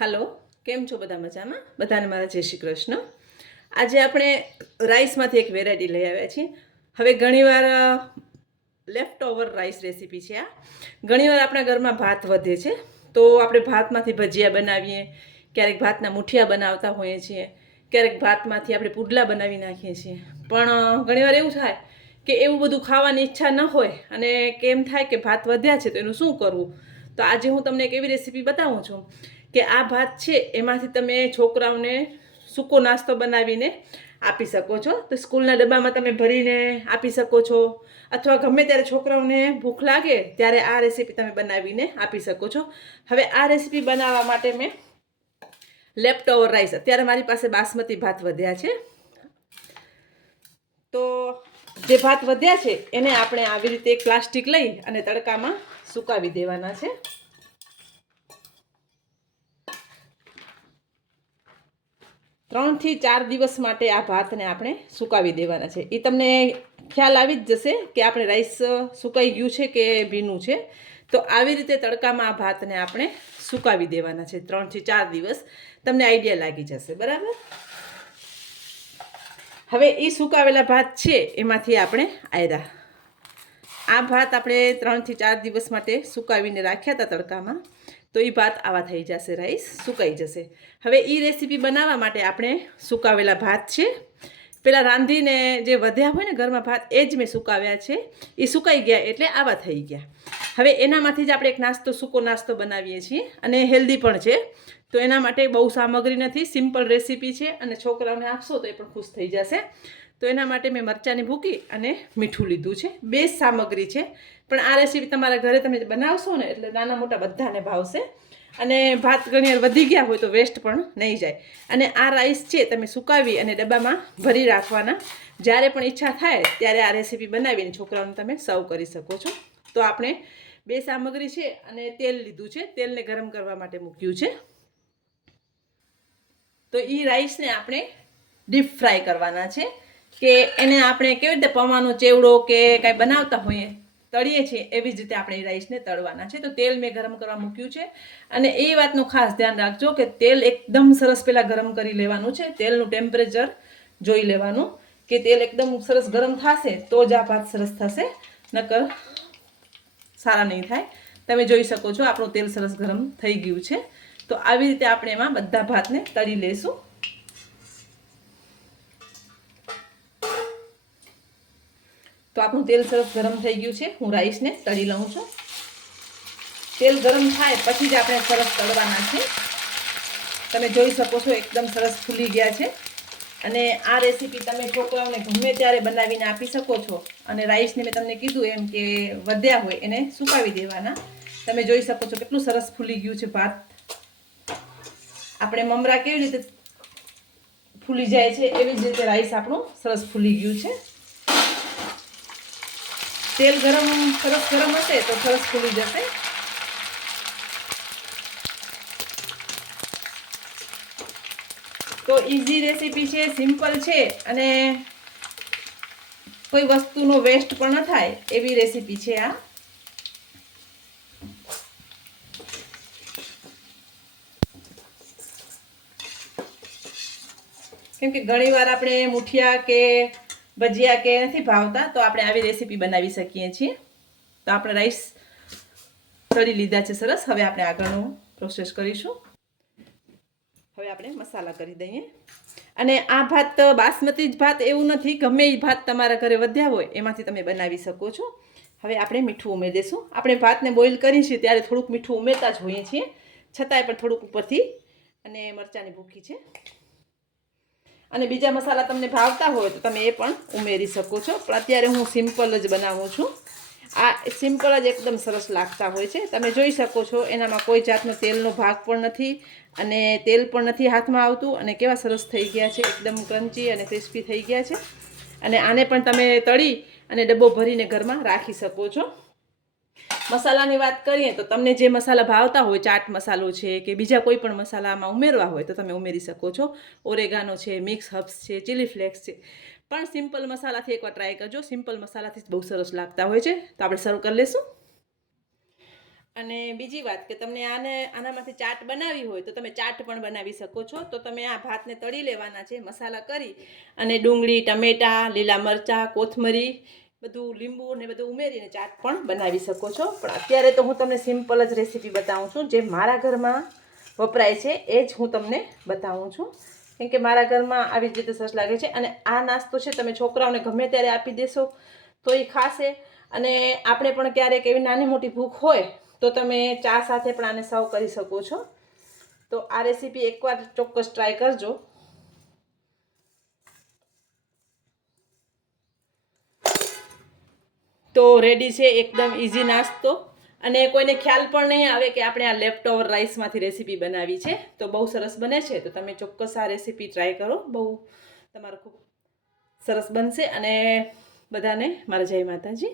હાલો, કેમ છો બધા મજામાં? બધાને મારા જય શ્રી કૃષ્ણ. આજે આપણે રાઈસમાંથી એક વેરાયટી લઈ આવ્યા છીએ. હવે ઘણીવાર લેફ્ટ ઓવર રાઈસ રેસીપી છે આ. ઘણીવાર આપણા ઘરમાં ભાત વધે છે, તો આપણે ભાતમાંથી ભજીયા બનાવીએ, ક્યારેક ભાતના મુઠિયા બનાવતા હોઈએ છીએ, ક્યારેક ભાતમાંથી આપણે પુડલા બનાવી નાખીએ છીએ. પણ ઘણીવાર એવું થાય કે એવું બધું ખાવાની ઈચ્છા ન હોય અને કેમ થાય કે ભાત વધ્યા છે તો એનું શું કરવું? તો આજે હું તમને એક એવી રેસીપી બતાવું છું કે આ ભાત છે એમાંથી તમે છોકરાઓને સૂકો નાસ્તો બનાવીને આપી શકો છો. તો સ્કૂલના ડબ્બામાં તમે ભરીને આપી શકો છો. અથવા ગમે ત્યારે છોકરાઓને ભૂખ લાગે ત્યારે આ રેસીપી તમે બનાવીને આપી શકો છો. હવે આ રેસીપી બનાવવા માટે મેં લેફ્ટ ઓવર રાઈસ અત્યારે મારી પાસે બાસમતી ભાત વધ્યા છે. તો જે ભાત વધ્યા છે એને આપણે આવી રીતે પ્લાસ્ટિક લઈ અને તડકામાં સુકાવી દેવાના છે. ત્રણથી ચાર દિવસ માટે આ ભાતને આપણે સુકાવી દેવાના છે. એ તમને ખ્યાલ આવી જ જશે કે આપણે રાઈસ સુકાઈ ગયું છે કે ભીનું છે. તો આવી રીતે તડકામાં આ ભાતને આપણે સુકાવી દેવાના છે ત્રણથી ચાર દિવસ. તમને આઈડિયા લાગી જશે, બરાબર? હવે એ સુકાવેલા ભાત છે, એમાંથી આપણે આયરા. આ ભાત આપણે ત્રણથી ચાર દિવસ માટે સુકાવીને રાખ્યા હતા તડકામાં. તો એ ભાત આવા થઈ જશે રાઈસ સુકાઈ જશે. હવે એ રેસીપી બનાવવા માટે આપણે સુકાવેલા ભાત છે. પેલા રાંધીને જે વધ્યા હોય ને ઘરમાં ભાત, એ જ મેં સુકાવ્યા છે. એ સુકાઈ ગયા એટલે આવા થઈ ગયા. હવે એનામાંથી જ આપણે એક નાસ્તો, સૂકો નાસ્તો બનાવીએ છીએ અને હેલ્ધી પણ છે. તો એના માટે બહુ સામગ્રી નથી, સિમ્પલ રેસીપી છે અને છોકરાઓને આપશો તો એ પણ ખુશ થઈ જશે. તો એના માટે મેં મરચાંની ભૂકી અને મીઠું લીધું છે. બે સામગ્રી છે. પણ આ રેસીપી તમારા ઘરે તમે બનાવશો ને એટલે નાના મોટા બધાને ભાવશે. અને ભાત ઘણી વધી ગયા હોય તો વેસ્ટ પણ નહીં જાય. અને આ રાઈસ છે તમે સુકાવી અને ડબ્બામાં ભરી રાખવાના. જ્યારે પણ ઈચ્છા થાય ત્યારે આ રેસીપી બનાવીને છોકરાઓને તમે સર્વ કરી શકો છો. તો આપણે બે સામગ્રી છે અને તેલ લીધું છે. તેલને ગરમ કરવા માટે મૂક્યું છે. તો એ રાઈસને આપણે ડીપ ફ્રાય કરવાના છે. કે એને આપણે કેવી રીતે પૌવાનો ચેવડો કે કાંઈ બનાવતા હોઈએ, તળીએ છીએ, એવી જ રીતે આપણે એ રાઈસને તળવાના છે. તો તેલ મેં ગરમ કરવા મૂક્યું છે. અને એ વાતનું ખાસ ધ્યાન રાખજો કે તેલ એકદમ સરસ પહેલાં ગરમ કરી લેવાનું છે. તેલનું ટેમ્પરેચર જોઈ લેવાનું કે તેલ એકદમ સરસ ગરમ થશે તો જ આ ભાત સરસ થશે, નકર સારા નહીં થાય. તમે જોઈ શકો છો આપણું તેલ સરસ ગરમ થઈ ગયું છે. તો આવી રીતે આપણે એમાં બધા ભાતને તળી લેશું. તો આપણું તેલ સરસ ગરમ થઈ ગયું છે. હું રાઈસને તળી લઉં છું. તેલ ગરમ થાય પછી જ આપણે સરસ તળવાના છે. તમે જોઈ શકો છો એકદમ સરસ ફૂલી ગયા છે. અને આ રેસીપી તમે છોકરાઓને ગમે ત્યારે બનાવીને આપી શકો છો. અને રાઈસને મેં તમને કીધું એમ કે વધ્યા હોય એને સુકાવી દેવાના. તમે જોઈ શકો છો કેટલું સરસ ફૂલી ગયું છે ભાત. આપણે મમરા કેવી રીતે ફૂલી જાય છે એવી જ રીતે રાઈસ આપણું સરસ ફૂલી ગયું છે. તેલ ગરમ, સરસ ગરમ હશે તો સરસ ફૂલી જશે. તો ઇઝી રેસીપી છે, સિમ્પલ છે અને કોઈ વસ્તુનો વેસ્ટ પણ ન થાય એવી રેસીપી છે આ. કેમ કે ઘણીવાર આપણે મુઠિયા કે ભજીયા કે નથી ભાવતા, તો આપણે આવી રેસીપી બનાવી શકીએ છીએ. તો આપણે રાઈસ તળી લીધા છે સરસ. હવે આપણે આગળનું પ્રોસેસ કરીશું. હવે આપણે મસાલા કરી દઈએ. અને આ ભાત બાસમતી જ ભાત એવું નથી, ગમે એ ભાત તમારા ઘરે વધ્યા હોય, એમાંથી તમે બનાવી શકો છો. હવે આપણે મીઠું ઉમેરી દઈશું આપણે ભાતને બોઇલ કરીએ છીએ ત્યારે થોડુંક મીઠું ઉમેરતા જ હોઈએ છીએ. છતાંય પણ થોડુંક ઉપરથી અને મરચાંની ભૂખી છે. અને બીજા મસાલા તમને ભાવતા હોય તો તમે એ પણ ઉમેરી શકો છો. પણ અત્યારે હું સિમ્પલ જ બનાવું છું. આ સિમ્પલ જ એકદમ સરસ લાગતા હોય છે. તમે જોઈ શકો છો, એનામાં કોઈ જાતનો તેલનો ભાગ પણ નથી અને તેલ પણ નથી હાથમાં આવતું અને કેવા સરસ થઈ ગયા છે. એકદમ ક્રન્ચી અને ક્રિસ્પી થઈ ગયા છે. અને આને પણ તમે તળી અને ડબ્બો ભરીને ઘરમાં રાખી શકો છો. મસાલાની વાત કરીએ તો તમને જે મસાલા ભાવતા હોય, ચાટ મસાલો છે કે બીજા કોઈ પણ મસાલામાં ઉમેરવા હોય તો તમે ઉમેરી શકો છો. ઓરેગાનો છે, મિક્સ હબ્સ છે, ચીલી ફ્લેક્સ છે. પણ સિમ્પલ મસાલાથી એકવાર ટ્રાય કરજો. સિમ્પલ મસાલાથી બહુ સરસ લાગતા હોય છે. તો આપણે સર્વ કરી લેશું. અને બીજી વાત કે તમને આને, આનામાંથી ચાટ બનાવી હોય તો તમે ચાટ પણ બનાવી શકો છો. તો તમે આ ભાતને તળી લેવાના છે, મસાલા કરી અને ડુંગળી, ટમેટાં, લીલા મરચાં, કોથમરી બધું લીંબુ ને બધું ઉમેરીને ચાટ પણ બનાવી શકો છો. પણ અત્યારે તો હું તમને સિમ્પલ જ રેસીપી બતાવું છું. જે મારા ઘરમાં વપરાય છે, એ જ હું તમને બતાવું છું. કેમ કે મારા ઘરમાં આવી જ રીતે સરસ લાગે છે અને આ નાસ્તો છે, તમે છોકરાઓને ગમે ત્યારે આપી દેશો, તો એ ખાશે. અને આપણે પણ ક્યારેક એવી નાની મોટી ભૂખ હોય, તો તમે ચા સાથે પણ આને સર્વ કરી શકો છો. તો આ રેસીપી એકવાર ચોક્કસ ટ્રાય કરજો. તો રેડી છે, એકદમ ઇઝી નાસ્તો. અને કોઈને ખ્યાલ પણ નહીં આવે કે આપણે આ લેફ્ટ ઓવર રાઈસમાંથી રેસીપી બનાવી છે, તો બહુ સરસ બને છે, તો તમે ચોક્કસ આ રેસીપી ટ્રાય કરો. બહુ તમારું ખૂબ સરસ બનશે. અને બધાને મારા જય માતાજી.